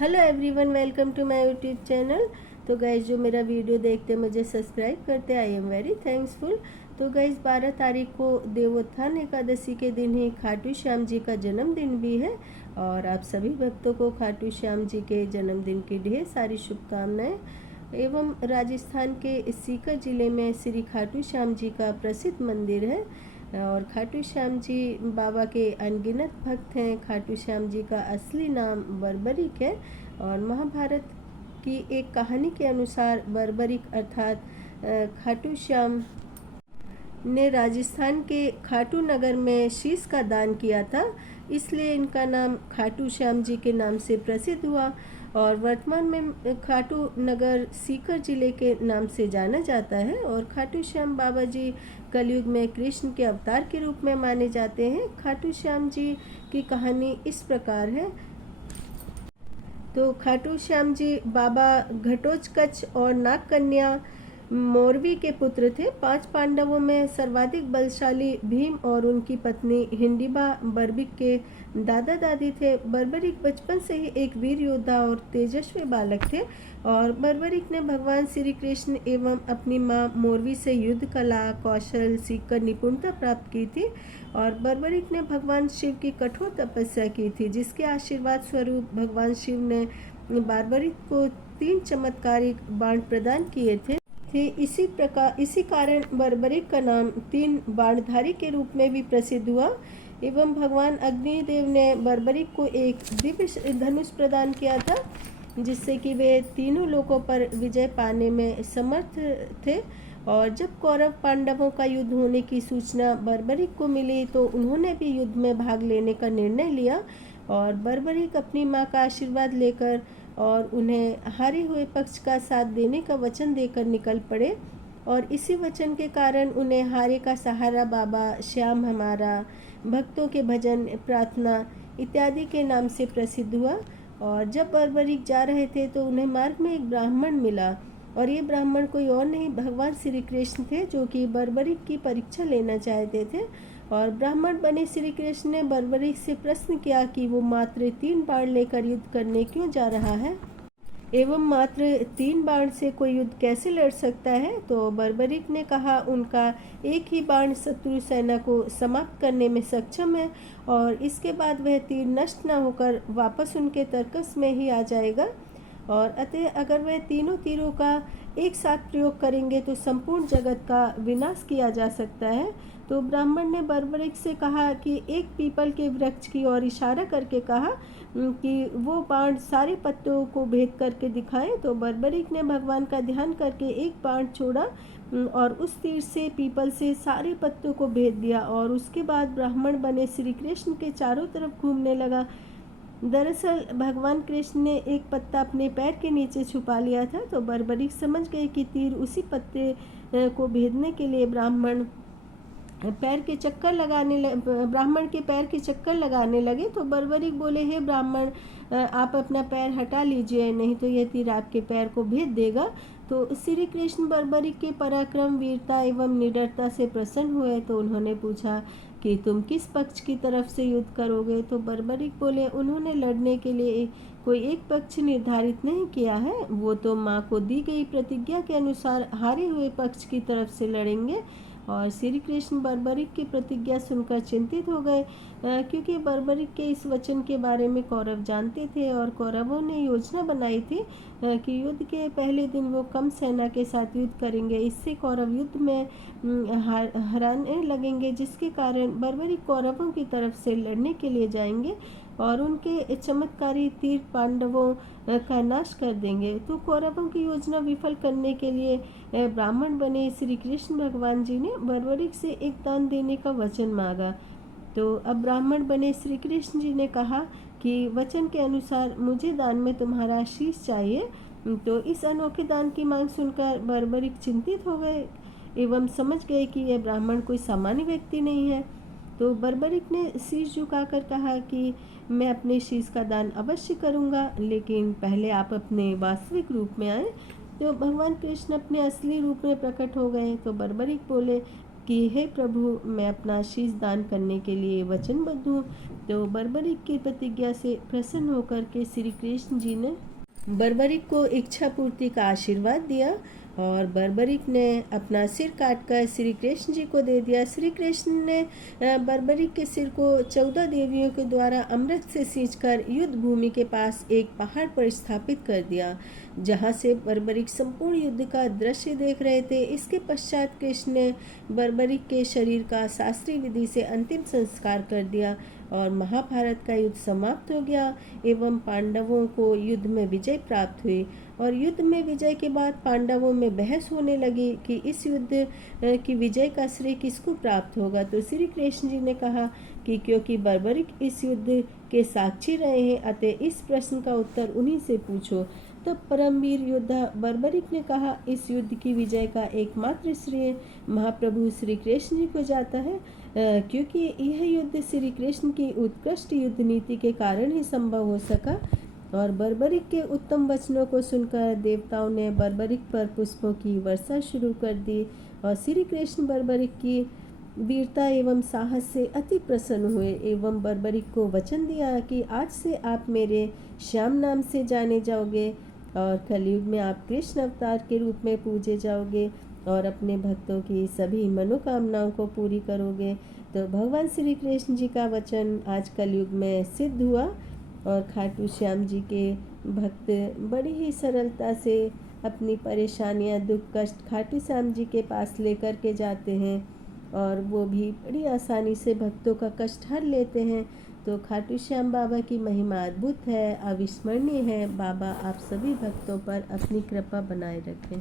Hello everyone, welcome to my YouTube channel. तो guys जो मेरा वीडियो देखते मुझे सब्सक्राइब करते, आई एम वेरी थैंक्सफुल। तो गाइज 12 तारीख को देवोत्थान एकादशी के दिन ही खाटू श्याम जी का जन्मदिन भी है और आप सभी भक्तों को खाटू श्याम जी के जन्मदिन की ढेर सारी शुभकामनाएं। एवं राजस्थान के सीकर जिले में श्री खाटू श्याम जी का प्रसिद्ध मंदिर है और खाटू श्याम जी बाबा के अनगिनत भक्त हैं। खाटू श्याम जी का असली नाम बर्बरिक है और महाभारत की एक कहानी के अनुसार बर्बरिक अर्थात खाटू श्याम ने राजस्थान के खाटू नगर में शीश का दान किया था, इसलिए इनका नाम खाटू श्याम जी के नाम से प्रसिद्ध हुआ और वर्तमान में खाटू नगर सीकर जिले के नाम से जाना जाता है। और खाटू श्याम बाबा जी कलयुग में कृष्ण के अवतार के रूप में माने जाते हैं। खाटू श्याम जी की कहानी इस प्रकार है। तो खाटू श्याम जी बाबा घटोत्कच और नाग कन्या मोरवी के पुत्र थे। 5 पांडवों में सर्वाधिक बलशाली भीम और उनकी पत्नी हिंडिबा बर्बिक के दादा दादी थे। बर्बरिक बचपन से ही एक वीर योद्धा और तेजस्वी बालक थे और बर्बरिक ने भगवान श्री कृष्ण एवं अपनी मां मोरवी से युद्ध कला कौशल सीखकर निपुणता प्राप्त की थी और बर्बरिक ने भगवान शिव की कठोर तपस्या की थी, जिसके आशीर्वाद स्वरूप भगवान शिव ने बर्बरिक को 3 चमत्कारिक बाण प्रदान किए थे। इसी कारण बर्बरिक का नाम 3 बाणधारी के रूप में भी प्रसिद्ध हुआ। एवं भगवान अग्निदेव ने बर्बरिक को एक दिव्य धनुष प्रदान किया था, जिससे कि वे तीनों लोकों पर विजय पाने में समर्थ थे। और जब कौरव पांडवों का युद्ध होने की सूचना बर्बरिक को मिली तो उन्होंने भी युद्ध में भाग लेने का निर्णय लिया और बर्बरिक अपनी मां का आशीर्वाद लेकर और उन्हें हारे हुए पक्ष का साथ देने का वचन देकर निकल पड़े और इसी वचन के कारण उन्हें हारे का सहारा बाबा श्याम हमारा, भक्तों के भजन प्रार्थना इत्यादि के नाम से प्रसिद्ध हुआ। और जब बर्बरिक जा रहे थे तो उन्हें मार्ग में एक ब्राह्मण मिला और ये ब्राह्मण कोई और नहीं भगवान श्री कृष्ण थे, जो कि बर्बरिक की परीक्षा लेना चाहते थे। और ब्राह्मण बने श्री कृष्ण ने बर्बरिक से प्रश्न किया कि वो मात्र 3 बाण लेकर युद्ध करने क्यों जा रहा है एवं मात्र 3 बाण से कोई युद्ध कैसे लड़ सकता है। तो बर्बरिक ने कहा उनका एक ही बाण शत्रु सेना को समाप्त करने में सक्षम है और इसके बाद वह तीर नष्ट न होकर वापस उनके तर्कस में ही आ जाएगा और अतः अगर वह तीनों तीरों का एक साथ प्रयोग करेंगे तो संपूर्ण जगत का विनाश किया जा सकता है। तो ब्राह्मण ने बर्बरिक से कहा कि एक पीपल के वृक्ष की ओर इशारा करके कहा कि वो बाण सारे पत्तों को भेद करके दिखाएं। तो बर्बरिक ने भगवान का ध्यान करके एक बाण छोड़ा और उस तीर से पीपल से सारे पत्तों को भेद दिया और उसके बाद ब्राह्मण बने श्री कृष्ण के चारों तरफ घूमने लगा। दरअसल भगवान कृष्ण ने एक पत्ता अपने पैर के नीचे छुपा लिया था। तो बर्बरिक समझ गए कि तीर उसी पत्ते को भेदने के लिए ब्राह्मण के पैर के चक्कर लगाने लगे। तो बर्बरिक बोले, हे ब्राह्मण, आप अपना पैर हटा लीजिए, नहीं तो यह तीर आपके पैर को भेद देगा। तो श्री कृष्ण बर्बरिक के पराक्रम वीरता एवं निडरता से प्रसन्न हुए। तो उन्होंने पूछा कि तुम किस पक्ष की तरफ से युद्ध करोगे। तो बर्बरिक बोले, उन्होंने लड़ने के लिए कोई एक पक्ष निर्धारित नहीं किया है, वो तो माँ को दी गई प्रतिज्ञा के अनुसार हारे हुए पक्ष की तरफ से लड़ेंगे। और श्री कृष्ण बर्बरिक की प्रतिज्ञा सुनकर चिंतित हो गए, क्योंकि बर्बरिक के इस वचन के बारे में कौरव जानते थे और कौरवों ने योजना बनाई थी कि युद्ध के पहले दिन वो कम सेना के साथ युद्ध करेंगे। इससे कौरव युद्ध में हराने लगेंगे, जिसके कारण बर्बरिक कौरवों की तरफ से लड़ने के लिए जाएंगे और उनके चमत्कारी तीर पांडवों का नाश कर देंगे। तो कौरवों की योजना विफल करने के लिए ब्राह्मण बने श्री कृष्ण भगवान जी ने बर्बरिक से एक दान देने का वचन मांगा। तो अब ब्राह्मण बने श्री कृष्ण जी ने कहा कि वचन के अनुसार मुझे दान में तुम्हारा शीश चाहिए। तो इस अनोखे दान की मांग सुनकर बर्बरिक चिंतित हो गए एवं समझ गए कि यह ब्राह्मण कोई सामान्य व्यक्ति नहीं है। तो बर्बरिक ने शीश झुकाकर कहा कि मैं अपने शीश का दान अवश्य करूंगा, लेकिन पहले आप अपने वास्तविक रूप में आए। तो भगवान कृष्ण अपने असली रूप में प्रकट हो गए। तो बर्बरिक बोले कि हे प्रभु, मैं अपना शीश दान करने के लिए वचनबद्ध हूँ। तो बर्बरिक की प्रतिज्ञा से प्रसन्न होकर के श्री कृष्ण जी ने बर्बरिक को इच्छा पूर्ति का आशीर्वाद दिया और बर्बरिक ने अपना सिर काटकर श्री कृष्ण जी को दे दिया। श्री कृष्ण ने बर्बरिक के सिर को 14 देवियों के द्वारा अमृत से सींचकर युद्ध भूमि के पास एक पहाड़ पर स्थापित कर दिया, जहां से बर्बरिक संपूर्ण युद्ध का दृश्य देख रहे थे। इसके पश्चात कृष्ण ने बर्बरिक के शरीर का शास्त्रीय विधि से अंतिम संस्कार कर दिया और महाभारत का युद्ध समाप्त हो गया एवं पांडवों को युद्ध में विजय प्राप्त हुई। और युद्ध में विजय के बाद पांडवों में बहस होने लगी कि इस युद्ध की विजय का श्रेय किसको प्राप्त होगा। तो श्री कृष्ण जी ने कहा कि क्योंकि बर्बरिक इस युद्ध के साक्षी रहे हैं, अतः इस प्रश्न का उत्तर उन्हीं से पूछो। तब परमवीर योद्धा बर्बरिक ने कहा, इस युद्ध की विजय का एकमात्र श्रेय महाप्रभु श्री कृष्ण जी को जाता है, क्योंकि यह युद्ध श्री कृष्ण की उत्कृष्ट युद्ध नीति के कारण ही संभव हो सका। और बर्बरिक के उत्तम वचनों को सुनकर देवताओं ने बर्बरिक पर पुष्पों की वर्षा शुरू कर दी और श्री कृष्ण बर्बरिक की वीरता एवं साहस से अति प्रसन्न हुए एवं बर्बरिक को वचन दिया कि आज से आप मेरे श्याम नाम से जाने जाओगे और कलयुग में आप कृष्ण अवतार के रूप में पूजे जाओगे और अपने भक्तों की सभी मनोकामनाओं को पूरी करोगे। तो भगवान श्री कृष्ण जी का वचन आज कलयुग में सिद्ध हुआ और खाटू श्याम जी के भक्त बड़ी ही सरलता से अपनी परेशानियां, दुख, कष्ट खाटू श्याम जी के पास लेकर के जाते हैं और वो भी बड़ी आसानी से भक्तों का कष्ट हर लेते हैं। तो खाटू श्याम बाबा की महिमा अद्भुत है, अविस्मरणीय है। बाबा आप सभी भक्तों पर अपनी कृपा बनाए रखें।